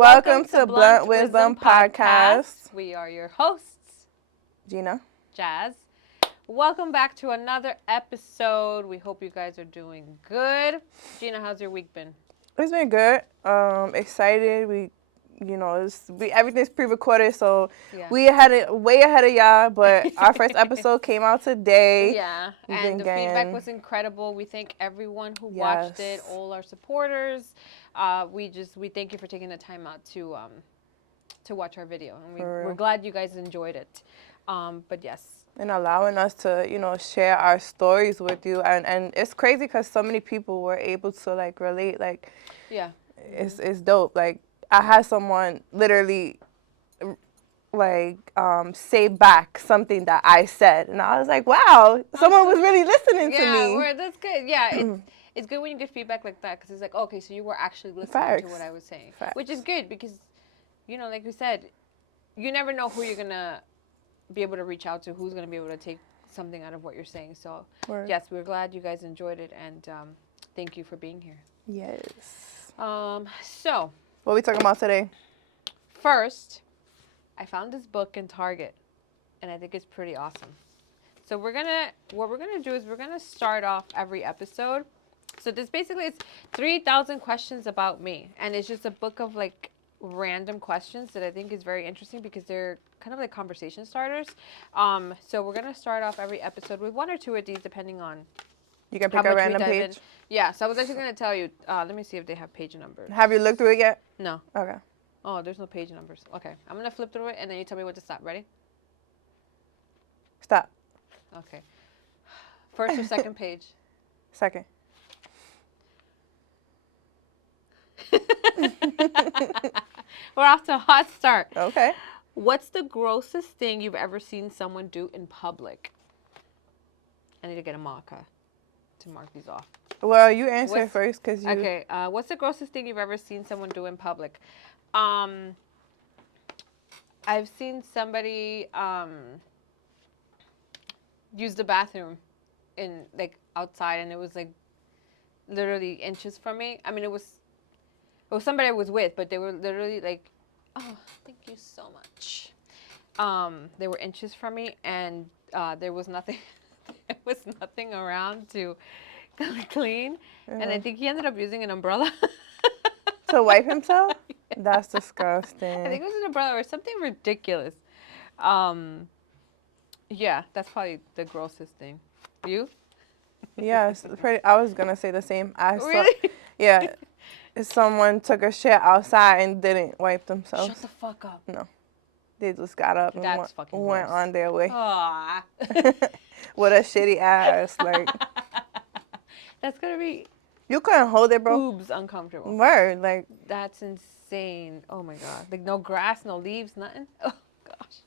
Welcome to Blunt Wisdom Podcast. We are your hosts, Gina. Jazz. Welcome back to another episode. We hope you guys are doing good. Gina, how's your week been? It's been good. Excited. Everything's pre-recorded, so we had it way ahead of y'all. But our first episode came out today. Yeah, and the feedback was incredible. We thank everyone who watched it, all our supporters. We thank you for taking the time out to watch our video, and we're glad you guys enjoyed it. But yes. And allowing us to, share our stories with you. And it's crazy because so many people were able to, relate. Yeah. It's dope. I had someone literally, say back something that I said. And I was like, wow, someone was really listening to me. Yeah, that's good. Yeah, it's good when you get feedback like that because it's like, okay, so you were actually listening to what I was saying. Facts. Which is good because, like we said, you never know who you're going to be able to reach out to, who's going to be able to take something out of what you're saying. So, yes, we're glad you guys enjoyed it, and thank you for being here. Yes. So, what are we talking about today? First, I found this book in Target, and I think it's pretty awesome. So what we're gonna do is we're gonna start off every episode. So this basically is 3,000 questions about me, and it's just a book of random questions that I think is very interesting because they're kind of like conversation starters. So we're gonna start off every episode with one or two of these, depending on. You can pick a random page? Yeah, so I was actually going to tell you. Let me see if they have page numbers. Have you looked through it yet? No. Okay. Oh, there's no page numbers. Okay, I'm going to flip through it, and then you tell me when to stop. Ready? Stop. Okay. First or second page? Second. We're off to a hot start. Okay. What's the grossest thing you've ever seen someone do in public? I need to get a marker to mark these off. Well, you answer first because you... Okay, what's the grossest thing you've ever seen someone do in public? I've seen somebody use the bathroom in outside, and it was literally inches from me. I mean, it was somebody I was with, but they were literally oh, thank you so much. They were inches from me, and there was nothing. There was nothing around to clean, and I think he ended up using an umbrella. To wipe himself? Yeah. That's disgusting. I think it was an umbrella or something ridiculous. Yeah, that's probably the grossest thing. You? Yes, I was going to say the same. Really? Yeah. Someone took a shit outside and didn't wipe themselves. Shut the fuck up. No. They just got up and went on their way. Aww. With a shitty ass. That's going to be... You couldn't hold it, bro. Boobs uncomfortable. Word. That's insane. Oh, my God. No grass, no leaves, nothing? Oh, gosh.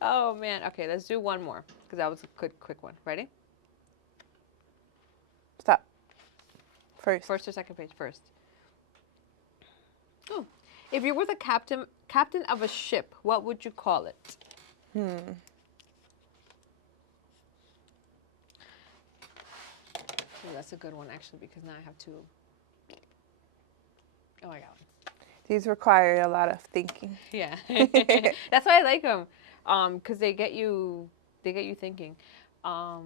Oh, man. Okay, let's do one more because that was a quick one. Ready? Stop. First or second page? First. Oh. If you were the captain of a ship, what would you call it? Ooh, that's a good one, actually, because now I have two. Oh, I got one. These require a lot of thinking. Yeah. That's why I like them, because they get you thinking. I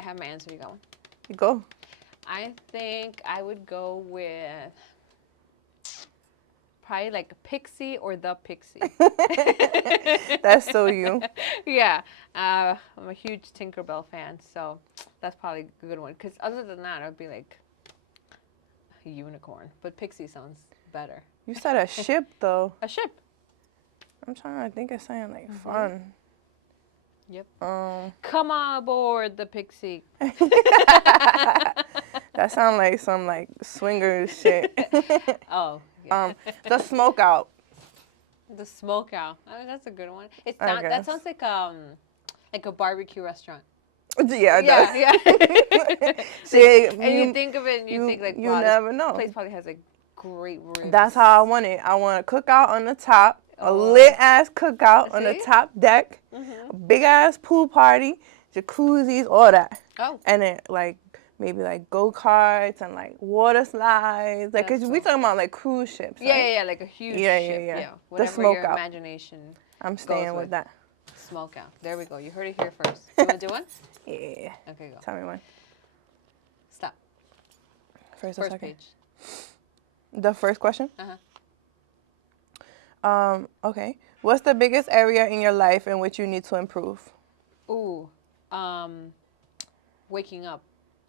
have my answer. You got one? You go. I think I would go with probably Pixie or the Pixie. That's so you. Yeah. I'm a huge Tinkerbell fan, so that's probably a good one. Because other than that, I'd be a unicorn. But Pixie sounds better. You said a ship, though. A ship. I'm trying to think of something fun. Yep. Come on aboard the Pixie. That sounds like some swingers shit. Oh. Yeah. The smoke out. The smoke out. I mean, that's a good one. That sounds like a barbecue restaurant. Yeah. Yeah. See, and you think of it, and you think you never know. This place probably has great ribs. That's how I want it. I want a cookout on the top, a lit ass cookout on the top deck, a big ass pool party, jacuzzis, all that. Oh. And then maybe like go-karts and like water slides. Like, cause we talking about like cruise ships, right? Yeah, like a huge ship. Yeah. Whatever your imagination I'm staying with that. Smoke out. There we go. You heard it here first. You want to do one? Yeah. Okay, go. Tell me one. Stop. First or second? Page. The first question? Uh-huh. Okay. What's the biggest area in your life in which you need to improve? Ooh. Waking up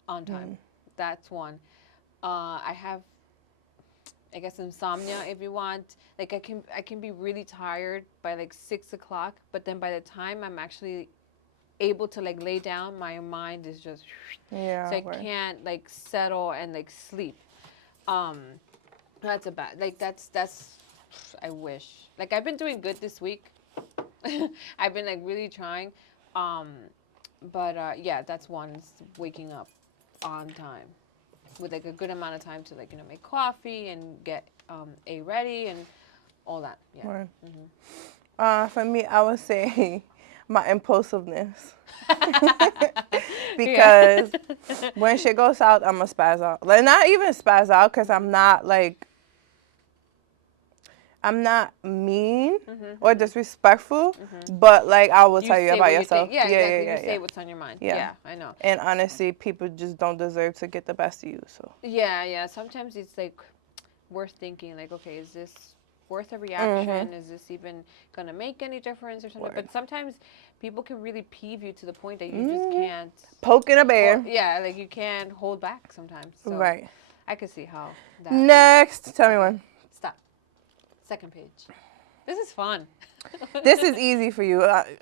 on time. That's one. I have, I guess, insomnia if you want. Like I can be really tired by like 6 o'clock, but then by the time I'm actually able to like lay down, my mind is just so I can't like settle and like sleep. That's a bad, like that's I wish. Like I've been doing good this week. I've been like really trying. But yeah, that's one, is waking up on time with like a good amount of time to like, make coffee and get A ready and all that. Yeah. For me, I would say my impulsiveness. Because when shit goes south, I'm going to spaz out. Like, not even spaz out because I'm not mean or disrespectful, but like I will tell you about yourself. Yeah, exactly. You say what's on your mind. Yeah, I know. And honestly, people just don't deserve to get the best of you. So yeah. Sometimes it's like worth thinking. Like, okay, is this worth a reaction? Is this even gonna make any difference or something? But sometimes people can really peeve you to the point that you just can't poking a bear. Like you can't hold back sometimes. So right. I could see how that. Next, tell me one. Stop. Second page. This is fun. This is easy for you.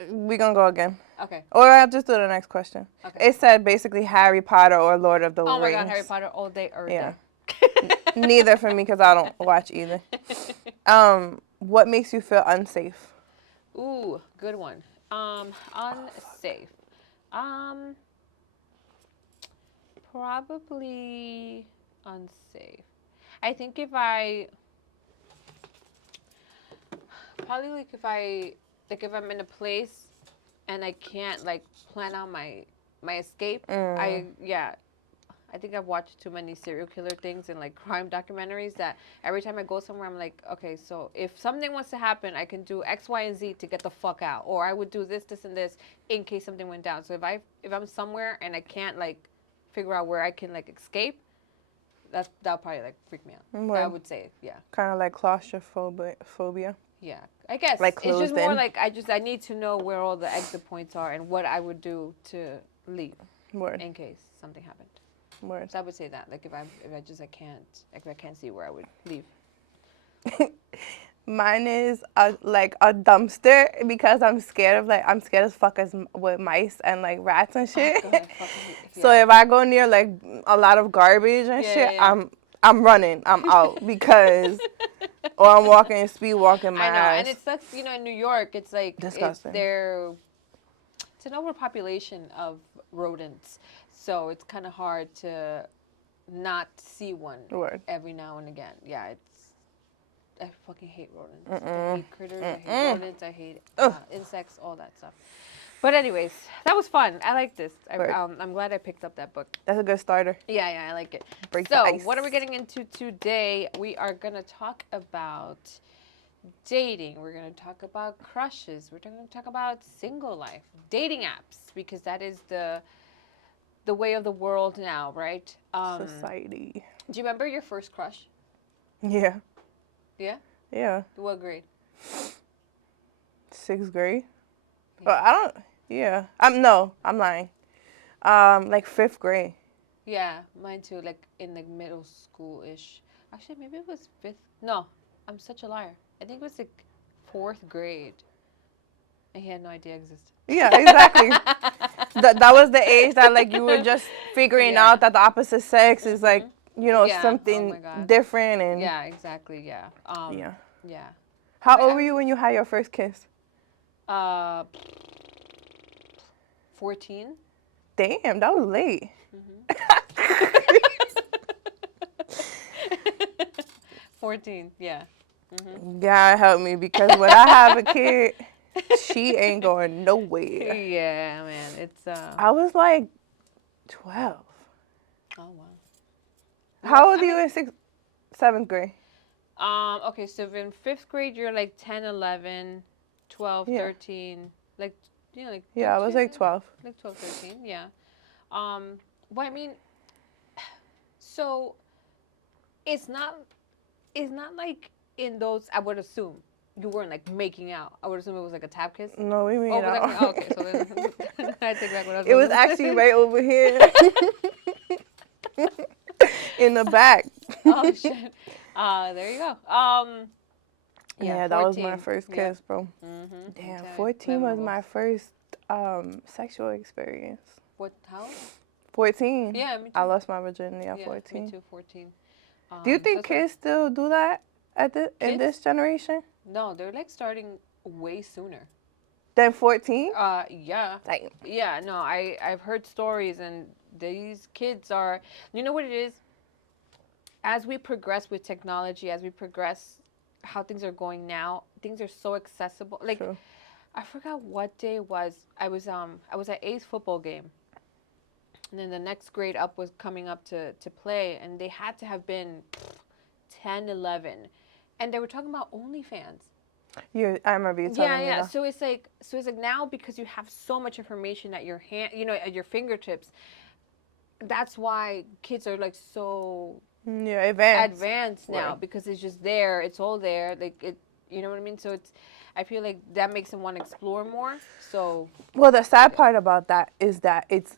We're going to go again. Okay. Or I'll just do the next question. Okay. It said basically Harry Potter or Lord of the Rings. Oh my God, Harry Potter all day, every day. Neither for me because I don't watch either. What makes you feel unsafe? Ooh, good one. Unsafe. Probably unsafe. I think if I'm in a place and I can't like plan out my escape, I think I've watched too many serial killer things and like crime documentaries that every time I go somewhere I'm like, okay, so if something wants to happen, I can do X, Y, and Z to get the fuck out, or I would do this, and this in case something went down. So if I'm somewhere and I can't like figure out where I can like escape, that'll probably like freak me out. I would say, yeah. Kind of like claustrophobia. Yeah, I guess like it's just in. more like I need to know where all the exit points are and what I would do to leave in case something happened. So I would say that, like if I can't see where I would leave. Mine is a dumpster because I'm scared as fuck with mice and like rats and shit. Oh, God, so if I go near like a lot of garbage and shit, I'm running. I'm out because or I'm speed walking my ass. And it sucks, in New York, it's like disgusting. It's an overpopulation of rodents. So it's kind of hard to not see one every now and again. Yeah, I fucking hate rodents. I hate critters. I hate rodents. I hate insects, all that stuff. But anyways, that was fun. I like this. I'm glad I picked up that book. That's a good starter. Yeah, I like it. What are we getting into today? We are going to talk about dating. We're going to talk about crushes. We're going to talk about single life, dating apps, because that is the way of the world now, right? Society. Do you remember your first crush? Yeah. Yeah? Yeah. What grade? 6th grade. Yeah. Well, I'm lying. Like 5th grade. Yeah, mine too, like in like middle school-ish. Actually, maybe it was 5th. No, I'm such a liar. I think it was like 4th grade. And he had no idea it existed. Yeah, exactly. that was the age that like you were just figuring out that the opposite sex is like, something different and yeah, exactly, yeah. Yeah. How old were you when you had your first kiss? 14. Damn, that was late. 14, yeah. God help me, because when I have a kid, she ain't going nowhere. Yeah, man, it's I was like 12. Oh wow. How Well, old are you in seventh grade? Okay, so in fifth grade, you're like 10, 11, 12, Yeah. 13, like, like Yeah, I was like 12. like 12, 13, yeah. Well, I mean, so it's not, it's not like in those, I would assume, you weren't like making out. I would assume it was like a tap kiss. No, we Oh, made was that, oh, out. okay, so then I take back what I was It was supposed to actually say. right over here in the back. Oh, shit. There you go. Yeah, Yeah, that was my 14. first Yep. kiss, bro. Mm-hmm. Damn, Okay. 14 was Memorable. my first sexual experience. What, how old? 14. Yeah, me I too. lost my virginity at Yeah, me 14. too, 14. Do you think That's what kids still do that in kids? this generation? No, they're like starting way sooner. Than 14? Yeah. Like, Yeah, no, I've heard stories and these kids are, you know what it is? As we progress with technology, as we progress how things are going now, things are so accessible. Like true. I forgot what day it was. I was at A's football game. And then the next grade up was coming up to play and they had to have been 10, 11. And they were talking about OnlyFans. I remember you Yeah, telling me yeah. that. So it's like now because you have so much information at your hand, at your fingertips. That's why kids are like so Yeah, advanced. advanced now Right. because it's just there. It's all there. Like it, you know what I mean? So I feel like that makes them want to explore more. So Well, the sad part about that is that it's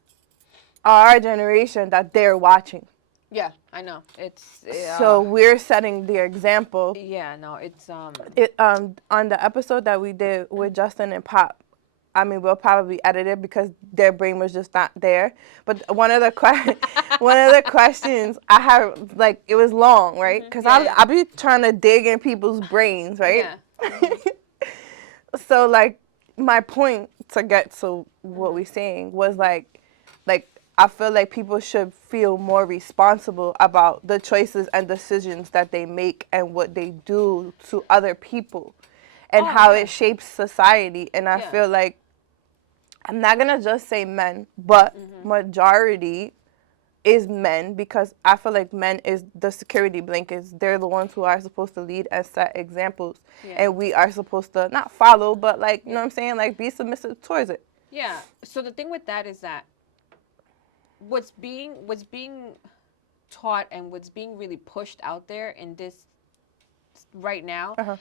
our generation that they're watching. yeah, I know. It's So we're setting the example. yeah, no, it's It on the episode that we did with Justin and Pop. I mean, we'll probably edit it because their brain was just not there. But one of the one of the questions I had, like, it was long, right? Because I be trying to dig in people's brains, right? yeah. Mm-hmm. So like my point to get to what we're saying was like I feel like people should feel more responsible about the choices and decisions that they make and what they do to other people and Oh how yeah. it shapes society. And I Yeah. feel like I'm not gonna just say men, but majority is men because I feel like men is the security blankets. They're the ones who are supposed to lead and set examples. Yeah. And we are supposed to not follow, but like, you know Yeah. what I'm saying? Like be submissive towards it. Yeah. So the thing with that is that what's being taught and what's being really pushed out there in this right now Uh-huh.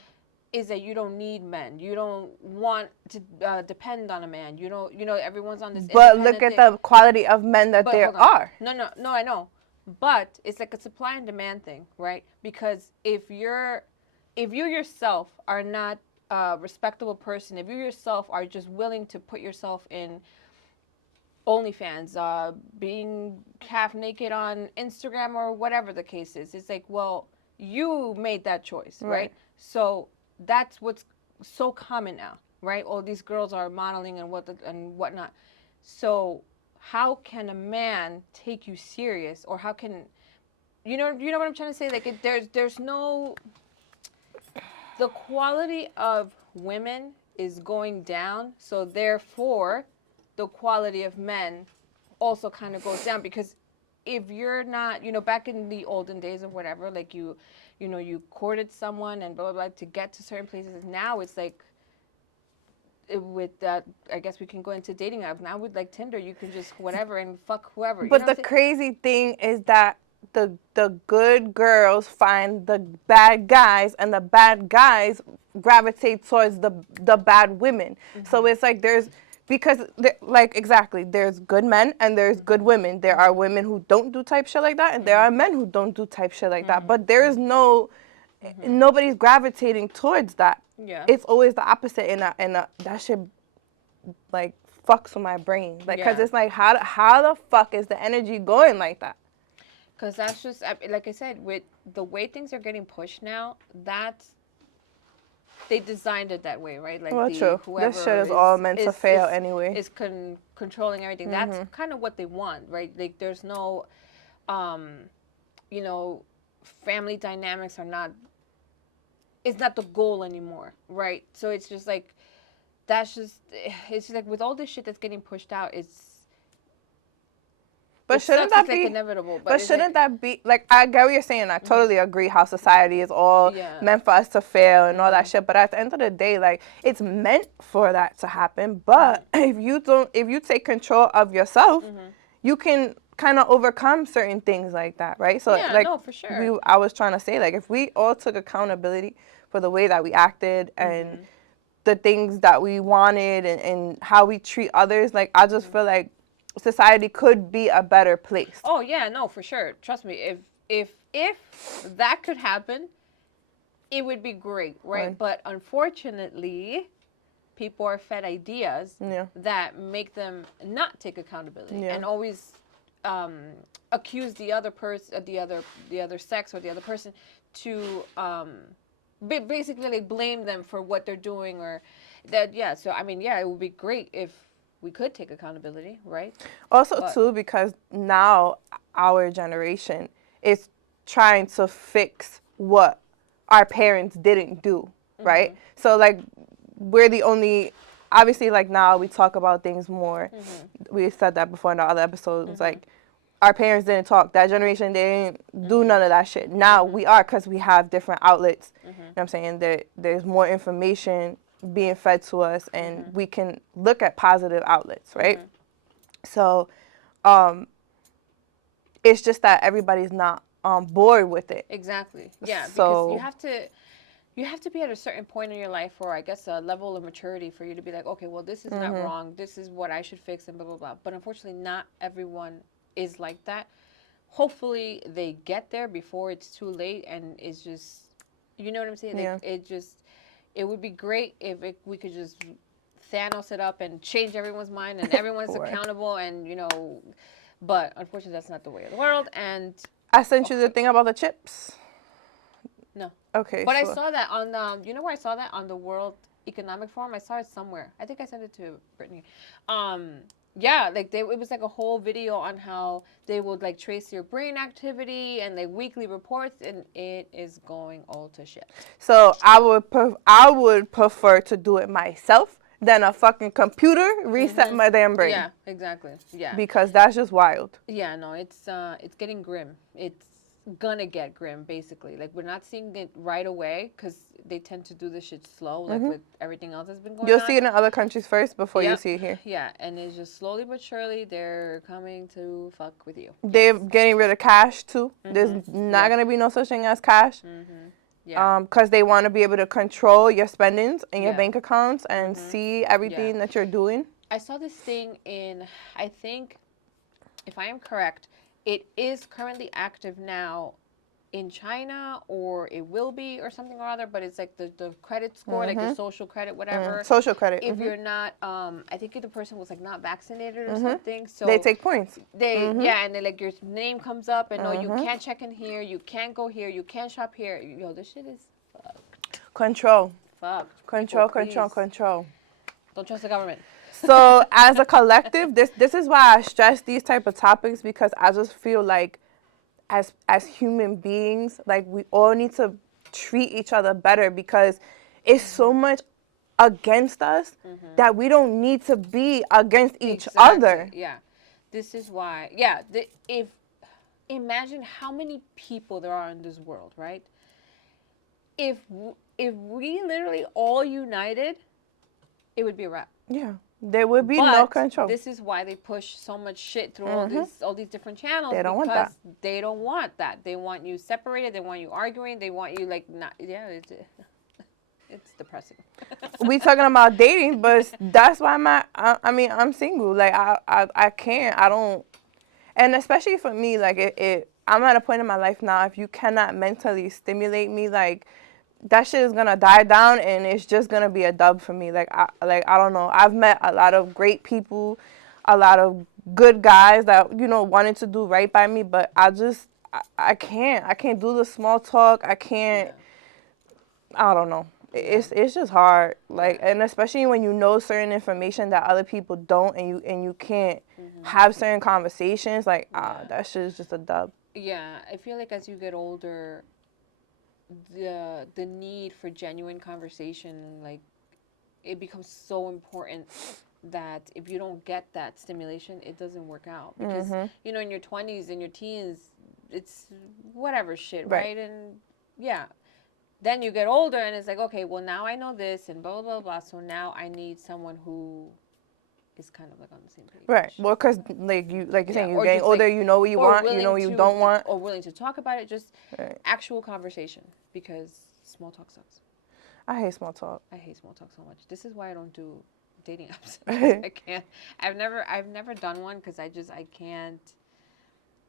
is that you don't need men. You don't want to depend on a man. Everyone's on this But independent look at thing. the quality of men that But there hold on. are. No, I know. But it's like a supply and demand thing, right? Because if you yourself are not a respectable person, if you yourself are just willing to put yourself in OnlyFans, being half naked on Instagram or whatever the case is, it's like, well, you made that choice, right? So that's what's so common now, right? All these girls are modeling and whatnot. So how can a man take you serious, or how can you know what I'm trying to say? Like there's no the quality of women is going down, so therefore the quality of men also kind of goes down because if you're not, back in the olden days or whatever, like you courted someone and blah blah blah to get to certain places. Now it's like with that, I guess we can go into dating apps now with like Tinder. You can just whatever and fuck whoever. You know But what the I'm saying? crazy thing is that the good girls find the bad guys and the bad guys gravitate towards the bad women. So it's like like exactly there's good men and there's good women. There are women who don't do type shit like that and there are men who don't do type shit like that. But there is nobody's gravitating towards that. Yeah. It's always the opposite and that shit like fucks with my brain. Like cuz Yeah. it's like how the fuck is the energy going like that? Because that's just, like I said, with the way things are getting pushed now, they designed it that way, right? Like Well, true. whoever This shit is all meant to fail anyway. is controlling everything. That's kind of what they want, right? Like there's no, you know, family dynamics are not. It's not the goal anymore, right? So it's just like it's just like with all this shit that's getting pushed out, But it shouldn't sucks, that it's be like inevitable. But shouldn't that be like, I get what you're saying. I totally agree how society is all meant for us to fail and all that shit. But at the end of the day, like, it's meant for that to happen. But if you take control of yourself, you can kind of overcome certain things like that, right? So Yeah, like, no, for sure. I was trying to say, like, if we all took accountability for the way that we acted and the things that we wanted and how we treat others, like, I just feel like society could be a better place. Oh yeah, no, for sure. Trust me, if that could happen, it would be great, right? Right. But unfortunately, people are fed ideas Yeah. that make them not take accountability Yeah. and always accuse the other person, the other sex or the other person to basically like blame them for what they're doing or that. Yeah. So I mean, yeah, it would be great if we could take accountability, right? Also, But- too, because now our generation is trying to fix what our parents didn't do, right? So, like, we're the only, obviously, like, now we talk about things more. We said that before in the other episodes. Like, our parents didn't talk. That generation, they didn't do none of that shit. Now we are, because we have different outlets. You know what I'm saying? There's more information being fed to us, and we can look at positive outlets, right? So, it's just that everybody's not on board with it. Exactly. Yeah, because So you have to be at a certain point in your life, or I guess a level of maturity for you to be like, okay, well, this is not wrong. This is what I should fix, and blah blah blah. But unfortunately, not everyone is like that. Hopefully, they get there before it's too late, and it's just, you know what I'm saying? Yeah. It would be great if we could just Thanos it up and change everyone's mind, and everyone's accountable, and but unfortunately, that's not the way of the world, and. I sent you the thing about the chips. No. Okay. But so I saw that on you know where I saw that on the World Economic Forum? I saw it somewhere. I think I sent it to Brittany. Yeah, like it was like a whole video on how they would like trace your brain activity and like weekly reports, and it is going all to shit. So I would prefer to do it myself than a fucking computer reset my damn brain. Yeah, exactly. Yeah. Because that's just wild. Yeah, no, it's getting grim. It's gonna get grim, basically. Like, we're not seeing it right away because they tend to do this shit slow, like with everything else that's been going on. You'll see it in other countries first before you see it here. Yeah, and it's just slowly but surely they're coming to fuck with you. They're getting rid of cash too. There's not gonna be no such thing as cash. Yeah. Because they want to be able to control your spendings and your bank accounts and see everything that you're doing. I saw this thing in, I think, if I am correct, it is currently active now in China, or it will be, or something or other, but it's like the credit score, like the social credit, whatever. Social credit. If you're not, I think if the person was like not vaccinated or something, so they take points. Yeah, and then like your name comes up, and no, you can't check in here, you can't go here, you can't shop here. Yo, this shit is fucked. Control. Fucked. Control, People, control, please. control. Don't trust the government. So as a collective, this is why I stress these type of topics, because I just feel like as human beings, like, we all need to treat each other better, because it's so much against us that we don't need to be against each other. Yeah. This is why. Yeah. If imagine how many people there are in this world, right? If we literally all united, it would be a wrap. Yeah. There would be no control. This is why they push so much shit through all these different channels. They don't want that. They don't want that. They want you separated. They want you arguing. They want you like not. Yeah, it's depressing. We talking about dating, but that's why I'm single. Like, I can't. I don't. And especially for me, like, I'm at a point in my life now. If you cannot mentally stimulate me, like, that shit is gonna die down, and it's just gonna be a dub for me. Like, I don't know. I've met a lot of great people, a lot of good guys that wanted to do right by me, but I can't do the small talk. I can't. I don't know. It's just hard. Like, and especially when you know certain information that other people don't, and you can't have certain conversations. Like, that shit is just a dub. Yeah, I feel like as you get older, the need for genuine conversation, like, it becomes so important that if you don't get that stimulation, it doesn't work out. Because, you know, in your 20s and your teens, it's whatever shit, right? And yeah. Then you get older and it's like, okay, well, now I know this and blah, blah, blah. So now I need someone who is kind of like on the same page. Right. Well, because like you're saying, you're getting just older, like, you know what you want, you know what you don't want. Or willing to talk about it, just actual conversation, because small talk sucks. I hate small talk. I hate small talk so much. This is why I don't do dating apps. I can't. I've never done one because I can't.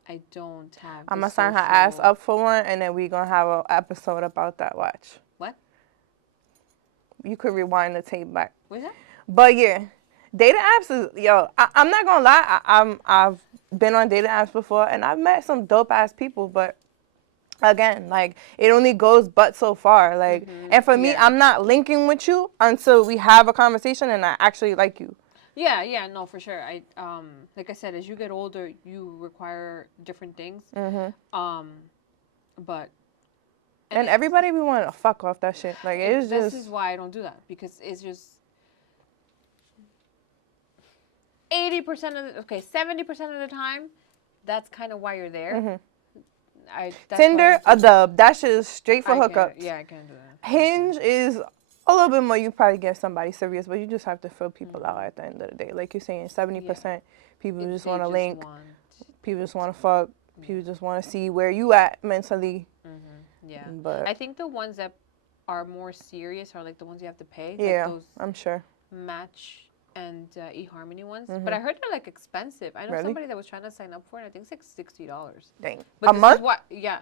I don't have. I'm gonna sign her ass up for one, and then we gonna have an episode about that. Watch. What? You could rewind the tape back. What's that? But yeah, dating apps is I'm not gonna lie. I've been on dating apps before, and I've met some dope ass people, but. Again, like, it only goes but so far. Like, and for me, I'm not linking with you until we have a conversation and I actually like you. Yeah, no, for sure. I like I said, as you get older, you require different things. But and everybody be wanting to fuck off that shit. Like, it's just. This is why I don't do that, because it's just 80% of 70% of the time, that's kind of why you're there. Tinder, a dub. That shit is straight for hookups. Yeah, I can't do that. Hinge is a little bit more. You probably get somebody serious, but you just have to fill people out at the end of the day. Like you're saying, 70% people just want to link. People just want to fuck. People just want to see where you at mentally. Yeah. But I think the ones that are more serious are like the ones you have to pay. Yeah, like those I'm sure. Match and eHarmony ones. But I heard they're like expensive. I know somebody that was trying to sign up for it. I think it's like $60. Dang. But a month? Yeah.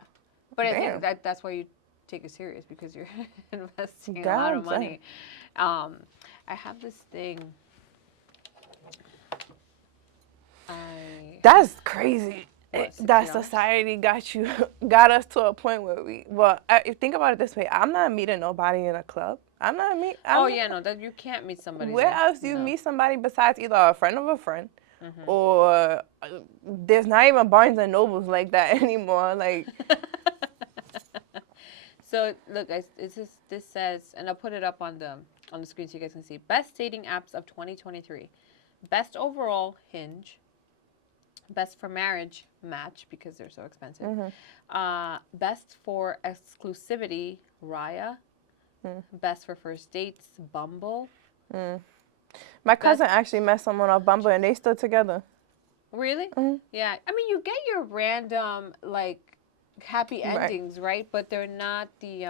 But I think that's why you take it serious, because you're investing a lot of money. I have this thing. That's crazy. That society got us to a point where think about it this way. I'm not meeting nobody in a club. I'm not meeting. That you can't meet somebody. Where else do you meet somebody besides either a friend of a friend, or there's not even Barnes and Nobles like that anymore. Like. So look, this says, and I'll put it up on the screen so you guys can see. Best dating apps of 2023. Best overall, Hinge. Best for marriage, Match, because they're so expensive. Best for exclusivity, Raya. Best for first dates, Bumble. My cousin actually met someone off Bumble and they still together. Really? Yeah. I mean, you get your random like happy endings, right? But they're not the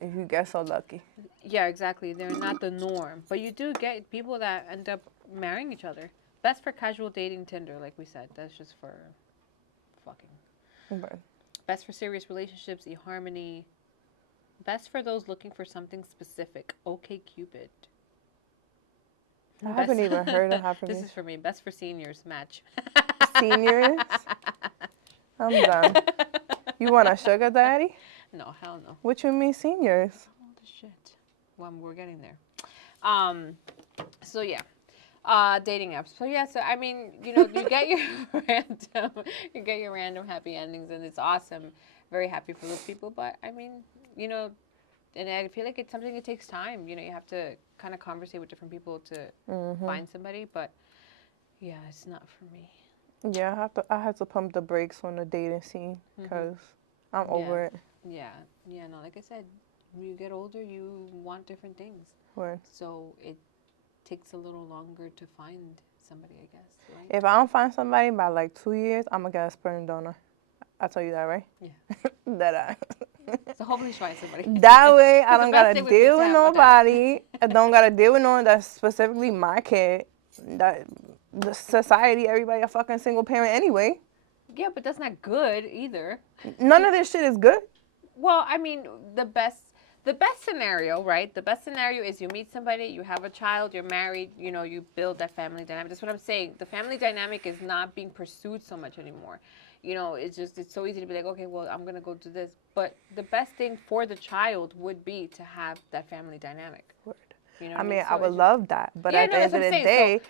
if you get so lucky. Yeah, exactly. They're not the norm. But you do get people that end up marrying each other. Best for casual dating, Tinder, like we said. That's just for fucking. Best for serious relationships, eHarmony. Best for those looking for something specific, OkCupid. I haven't even heard of half of This is for me. Best for seniors, Match. Seniors? I'm done. You want a sugar daddy? No, hell no. What you mean seniors? Oh, the shit. Well, we're getting there. So yeah. Dating apps. So yeah, so I mean, you get your random happy endings, and it's awesome. Very happy for those people, but I mean, and I feel like it's something that takes time. You have to kind of conversate with different people to find somebody, but yeah, it's not for me. Yeah, I have to pump the brakes on the dating scene because I'm over it. Yeah, no, like I said, when you get older, you want different things. Right. So it takes a little longer to find somebody, I guess, right? If I don't find somebody by like 2 years, I'm gonna get a sperm donor. I tell you that, right? Yeah. So hopefully you find somebody. That way I don't gotta deal with nobody. I don't gotta deal with no one that's specifically my kid. That the society, everybody a fucking single parent anyway. Yeah, but that's not good either. None of this shit is good. Well, I mean, the best scenario, right? The best scenario is you meet somebody, you have a child, you're married, you build that family dynamic. That's what I'm saying. The family dynamic is not being pursued so much anymore. It's so easy to be like, okay, well, I'm going to go do this. But the best thing for the child would be to have that family dynamic. Word. I mean, I would love that. But at the end of the day...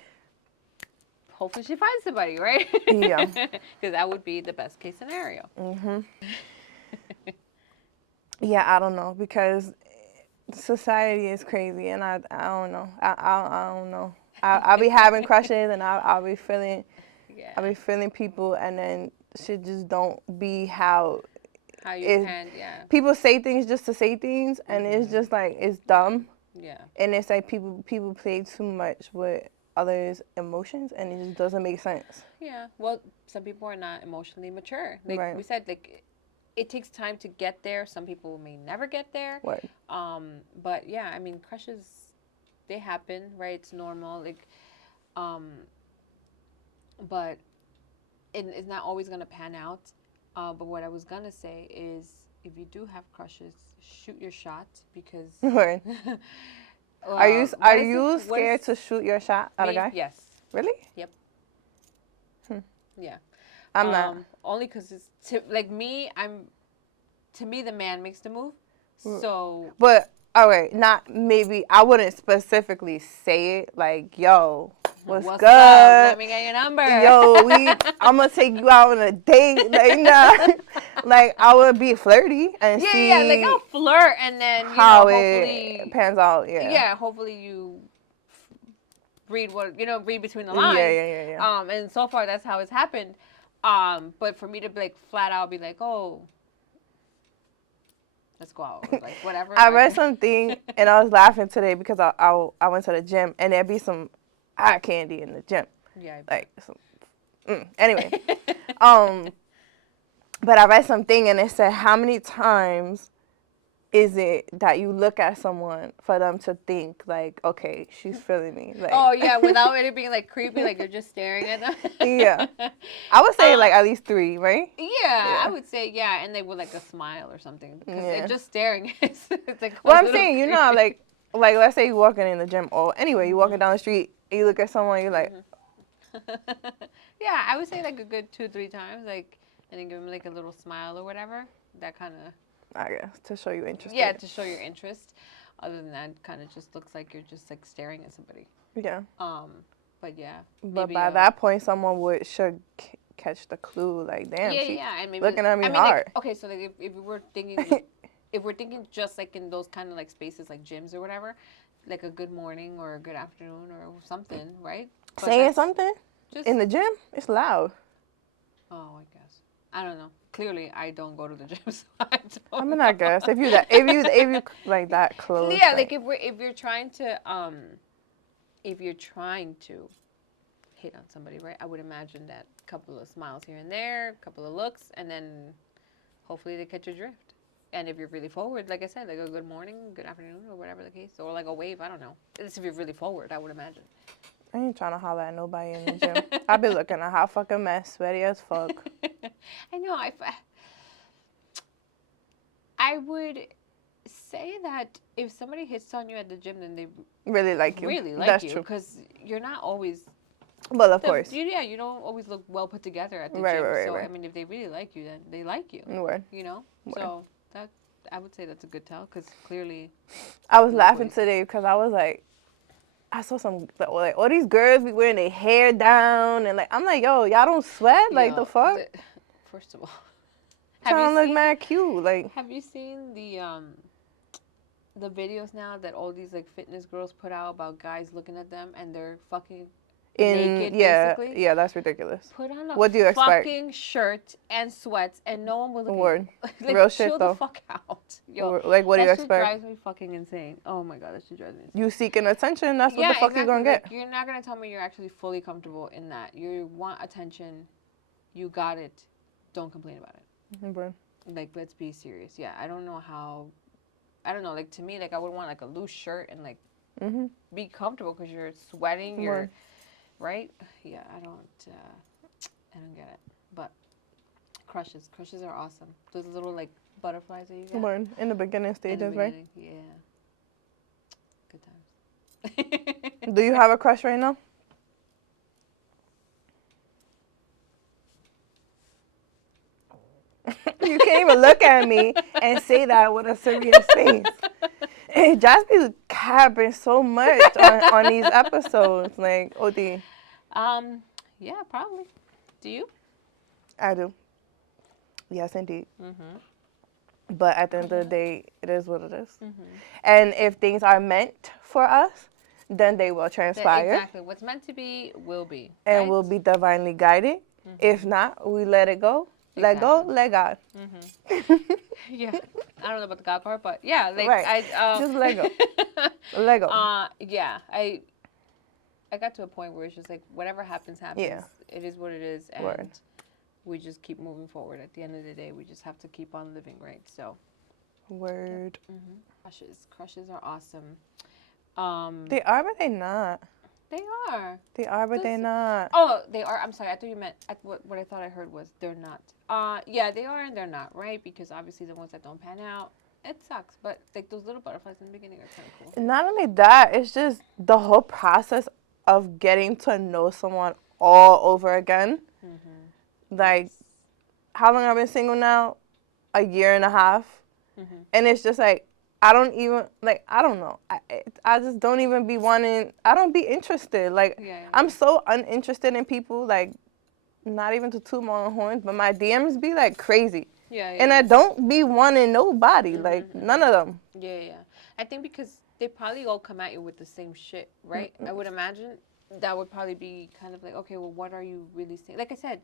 So hopefully she finds somebody, right? Yeah. Because that would be the best case scenario. Yeah, I don't know, because society is crazy, and I don't know. I don't know. I'll be having crushes, and I'll be feeling, Yeah. I'll be feeling people, and then shit just don't be how you can, yeah. People say things just to say things, and it's just like, it's dumb. Yeah. And it's like people play too much with others' emotions, and it just doesn't make sense. Yeah. Well, some people are not emotionally mature. Like Right. we said, like it takes time to get there. Some people may never get there. What? But yeah, I mean, crushes, they happen, right? It's normal. Like, but it's not always gonna pan out. But what I was gonna say is, if you do have crushes, shoot your shot, because. Word. Are you scared to shoot your shot at a guy? Yes. Really? Yep. Yeah. I'm not. Only because it's like me. To me, the man makes the move. So. But all right, not maybe. I wouldn't specifically say it like, "Yo, what's good? Up? Let me get your number." Yo, I'm gonna take you out on a date. Like, nah. Like, I would be flirty and see. Yeah. Like, I'll flirt, and then how hopefully it pans out. Yeah. Yeah. Hopefully you read read between the lines. Yeah. And so far that's how it's happened. But for me to be like flat out be like, oh, let's go out, like whatever. I read something and I was laughing today because I went to the gym and there'd be some eye candy in the gym. Yeah. Like anyway. But I read something and it said, how many times is it that you look at someone for them to think like, okay, she's feeling me? Like, oh yeah, without it being like creepy, like you're just staring at them. Yeah, I would say like at least 3, right? Yeah, I would say and they would like a smile or something, because they're just staring. It's like well, I'm saying, you know, like let's say you're walking in the gym or anyway, you're walking down the street, and you look at someone, you're like, yeah, I would say like a good 2-3 times, like, and then give them like a little smile or whatever. That kind of. I guess, to show you interest. Yeah, to show your interest. Other than that, kind of just looks like you're just like staring at somebody. Yeah. But yeah. But by that point, someone should catch the clue. Like, damn, she's and maybe looking at me hard. like, okay, so like if we're thinking, if we're thinking just like in those kind of like spaces like gyms or whatever, like a good morning or a good afternoon or something, right? But saying something in the gym, it's loud. Oh, I guess. I don't know. Clearly, I don't go to the gym, so I don't. I mean, I guess if you like that close. Yeah, like if you're trying to hit on somebody, right? I would imagine that a couple of smiles here and there, a couple of looks, and then hopefully they catch your drift. And if you're really forward, like I said, like a good morning, good afternoon, or whatever the case, or like a wave, I don't know. It's if you're really forward, I would imagine. I ain't trying to holler at nobody in the gym. I be looking a hot fucking mess, sweaty as fuck. I know. I would say that if somebody hits on you at the gym, then they really like you. Really like That's you, true. because you're not always. Well, of course. You don't always look well put together at the gym. Right. So I mean, if they really like you, then they like you. Word. You know. Word. So that, I would say that's a good tell, because clearly. I was laughing today because I was like, I saw some like all these girls be wearing their hair down and like I'm like, yo, y'all don't sweat? Like, the fuck? First of all, trying to look mad cute. Like, have you seen the videos now that all these like fitness girls put out about guys looking at them and they're fucking naked, basically? Yeah, that's ridiculous. Put on a what do you expect? fucking shirt and sweats and no one will look Word. at you. Like, real shit chill though. The fuck out. Yo, like, what do you expect? That shit drives me fucking insane. Oh my god, that shit drives me insane. You seeking attention, that's what the fuck you're gonna get. Like, you're not gonna tell me you're actually fully comfortable in that. You want attention, you got it. Don't complain about it. Like, let's be serious. Yeah, I don't know, like, to me, like, I would want like a loose shirt and like be comfortable, because you're sweating, you're right. Yeah, I don't get it. But crushes are awesome. Those little like butterflies that you get in the beginning stages, right? Yeah, good times. Do you have a crush right now? You can't even look at me and say that with a serious face. Jazmine capping so much on these episodes, like, OD. Yeah, probably. Do you? I do. Yes, indeed. But at the end of the day, it is what it is. And if things are meant for us, then they will transpire. Exactly. What's meant to be will be. And Right? will be divinely guided. If not, we let it go. Let go, Exactly. let God. Yeah. I don't know about the God part, but yeah, like Right. Just let go. Let go. Yeah, I got to a point where it's just like whatever happens, happens. Yeah. It is what it is, and Word. we just keep moving forward. At the end of the day, we just have to keep on living, right? So, Word. crushes are awesome. They are, but they not. They are. They are, but they not. Oh, they are. I'm sorry. I thought you meant what I thought I heard was they're not. Yeah, they are and they're not, right? Because obviously the ones that don't pan out, it sucks. But like those little butterflies in the beginning are kind of cool. Not only that, it's just the whole process of getting to know someone all over again. Like, how long I've been single now? A year and a half. And it's just like, I don't even, like, I don't know. I just don't even be wanting, I don't be interested. Like, I'm so uninterested in people, like, not even to toot my own horns, but my DMs be, like, crazy. And I don't be wanting nobody, like, none of them. Yeah. I think because they probably all come at you with the same shit, right? I would imagine that would probably be kind of like, okay, well, what are you really saying? Like I said,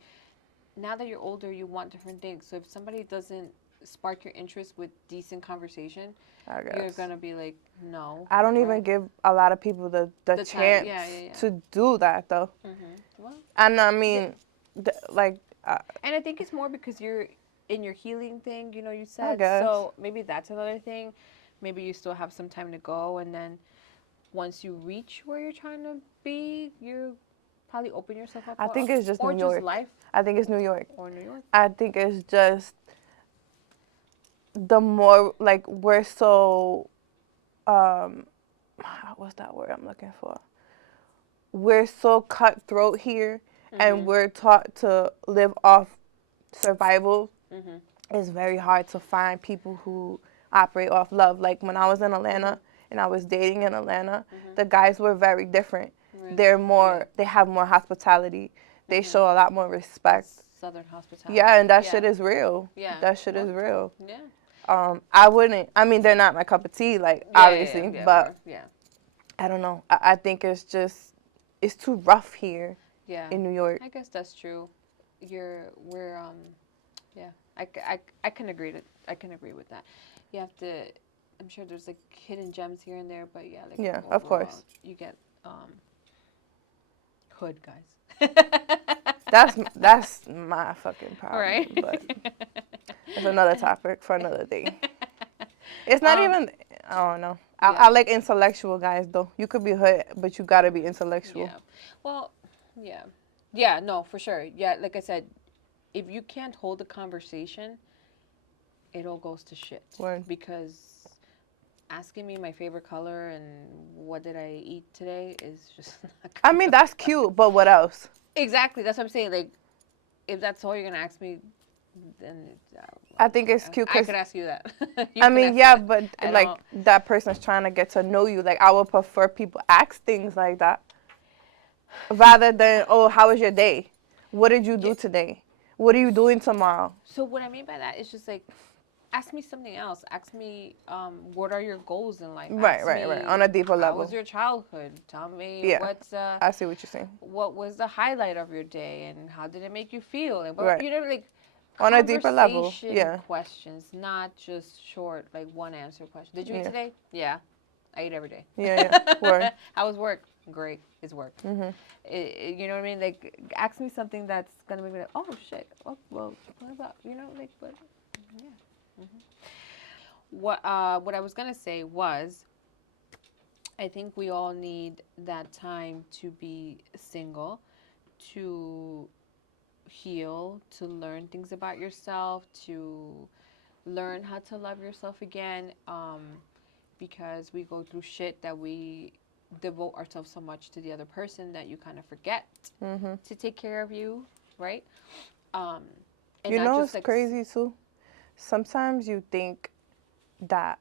now that you're older, you want different things. So if somebody doesn't spark your interest with decent conversation, you're gonna be like, no. I don't even give a lot of people the chance to do that, though. Well, And I mean, like. And I think it's more because you're in your healing thing, you know, you said. I guess. So maybe that's another thing. Maybe you still have some time to go, and then once you reach where you're trying to be, you probably open yourself up. I think it's just New York. Or just life. I think it's New York. Or New York. I think it's just the more, like, we're so, what's that word I'm looking for? We're so cutthroat here, and we're taught to live off survival. It's very hard to find people who operate off love. Like, when I was in Atlanta and I was dating in Atlanta, the guys were very different. They're more, they have more hospitality. They show a lot more respect. Southern hospitality. Yeah, and that shit is real. Yeah. That shit is real. Yeah. I wouldn't, I mean, they're not my cup of tea, like, obviously, but I don't know. I think it's just, it's too rough here in New York. I guess that's true. I can agree with that. You have to, I'm sure there's like hidden gems here and there, but like overall, of course, you get hood guys. that's my fucking problem. Right. But it's another topic for another day. It's not even, I don't know. I like intellectual guys though. You could be hood, but you gotta be intellectual. Yeah. Well, yeah. Yeah, no, for sure. Yeah, like I said, if you can't hold a conversation, it all goes to shit. Word. Because asking me my favorite color and what did I eat today is just not I mean, that's cute, but what else? Exactly. That's what I'm saying. Like, if that's all you're going to ask me, then I think it's cute because I could ask you that. I mean, yeah, but like that person's trying to get to know you. Like, I would prefer people ask things like that rather than, oh, how was your day? What did you do today? What are you doing tomorrow? So what I mean by that is just like, ask me something else. Ask me, what are your goals in life? Right. On a deeper level. How was your childhood? Tell me what's I see what you're saying. What was the highlight of your day and how did it make you feel? And right. You know, like on a deeper level. Yeah. Questions, not just short, like one answer question. Did you eat today? Yeah. I eat every day. Yeah. Word. How was work? Great. It's work. You know what I mean? Like, ask me something that's gonna make me like, oh shit. Oh, well, what about, you know, like, but yeah. What I was gonna say was, I think we all need that time to be single, to heal, to learn things about yourself, to learn how to love yourself again, because we go through shit that we devote ourselves so much to the other person that you kind of forget to take care of you, right? And you know what's crazy too? Sometimes you think that,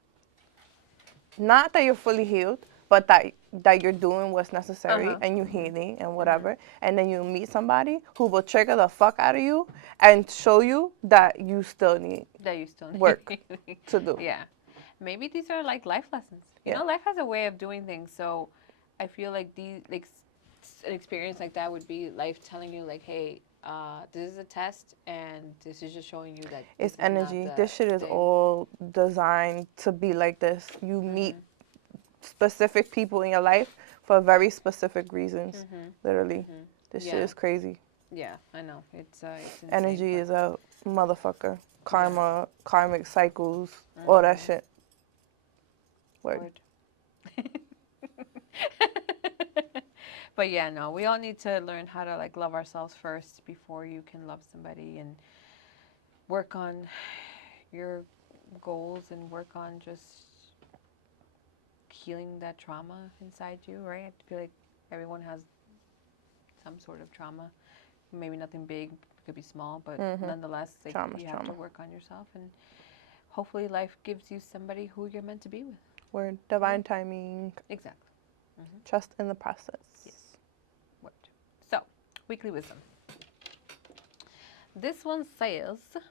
not that you're fully healed, but that you're doing what's necessary and you're healing and whatever, and then you meet somebody who will trigger the fuck out of you and show you that you still need work to do. Yeah. Maybe these are like life lessons. You know, life has a way of doing things. So I feel like an experience like that would be life telling you like, hey, this is a test, and this is just showing you that It's this is not energy. the This shit is thing. all designed to be like this. You meet specific people in your life for very specific reasons. Literally. This shit is crazy. Yeah, I know. It's insane. Energy but- is a motherfucker. Karma, karmic cycles, all that shit. Word. But yeah, no, we all need to learn how to like love ourselves first before you can love somebody, and work on your goals and work on just healing that trauma inside you, right? I feel like everyone has some sort of trauma. Maybe nothing big, it could be small, but nonetheless, like, you have to work on yourself, and hopefully life gives you somebody who you're meant to be with. Word. Divine timing. Exactly. Trust in the process. Yes. Word. So, weekly wisdom. This one says, I'm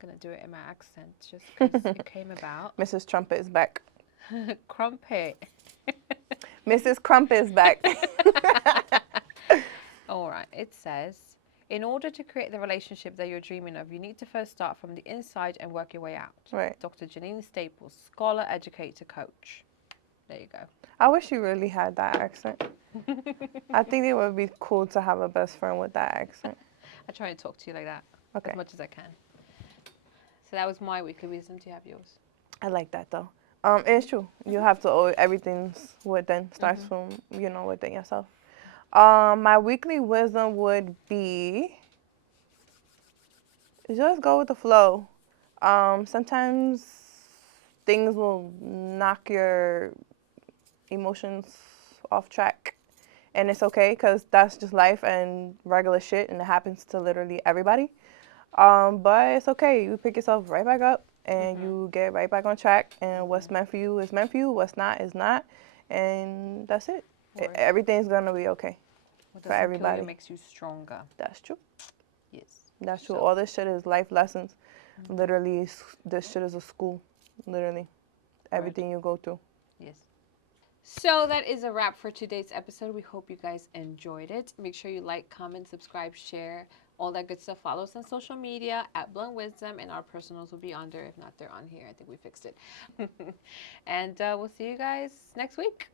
going to do it in my accent just because it came about. Mrs. Trumpet is back. Crumpet. Mrs. Crumpet is back. All right. It says, in order to create the relationship that you're dreaming of, you need to first start from the inside and work your way out. Right. Dr. Janine Staples, scholar, educator, coach. There you go. I wish you really had that accent. I think it would be cool to have a best friend with that accent. I try and talk to you like that Okay. as much as I can. So that was my weekly wisdom. Do you have yours? I like that though. It's true. You have to always, everything's within, starts from, within yourself. My weekly wisdom would be just go with the flow. Sometimes things will knock your emotions off track, and it's okay because that's just life and regular shit, and it happens to literally everybody. But it's okay. You pick yourself right back up, and you get right back on track, and what's meant for you is meant for you, what's not is not, and that's it. Everything's gonna be okay for everybody. It makes you stronger. That's true. Yes. That's true. All this shit is life lessons. Literally, this shit is a school. Literally. Everything you go through. Yes. So that is a wrap for today's episode. We hope you guys enjoyed it. Make sure you like, comment, subscribe, share, all that good stuff. Follow us on social media at Blunt Wisdom, and our personals will be under. If not, they're on here. I think we fixed it. And we'll see you guys next week.